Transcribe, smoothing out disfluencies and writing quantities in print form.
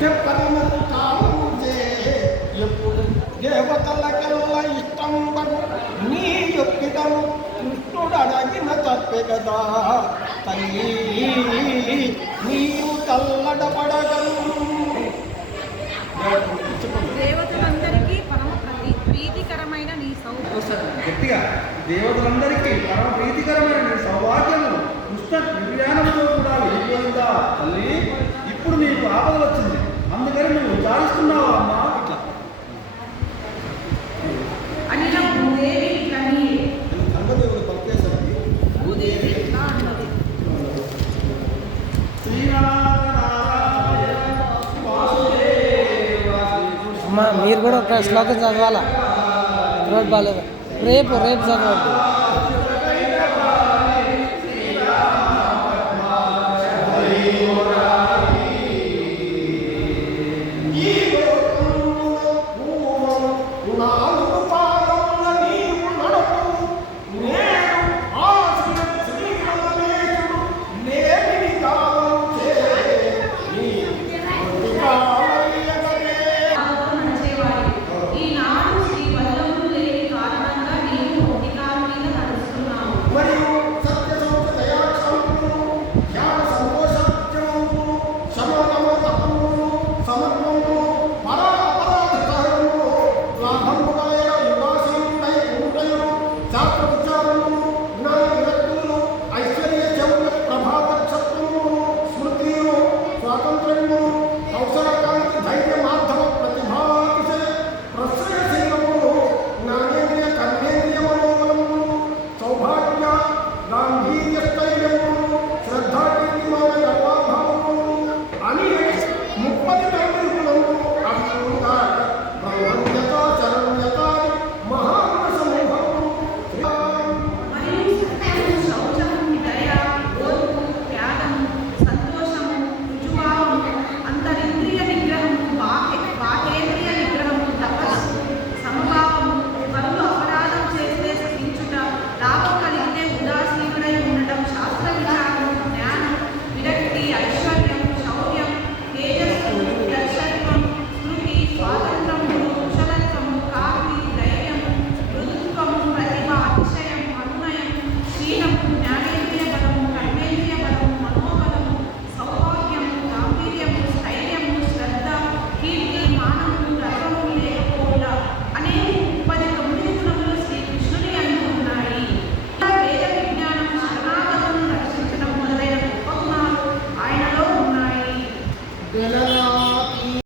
తెప్పరమను కాలము ఎప్పుడు దేవతలకెల్ల ఇష్టం నీ యొప్పిదము కృష్ణుడు అడగిన తప్పే కదా తల్లి నీవు తల్లడపడగను. దేవతలందరికీ పరమ ప్రీతికరమైన నీ గట్టిగా దేవతలందరికీ పరమ ప్రీతికరమైన నీ సౌభాగ్యము కృష్ణ నిర్యాణంతో కూడా వెళ్ళిపోయిందా తల్లి? ఇప్పుడు నీకు ఆపద వచ్చింది, అందుకని నువ్వు జారిస్తున్నావా అమ్మా? ఇట్లా రంగదేవుడు పలికేసరికి అమ్మా మీరు కూడా ఒక శ్లోకం చదవాలా. రోజు బాగాలేదు, రేపు రేపు చదవండి.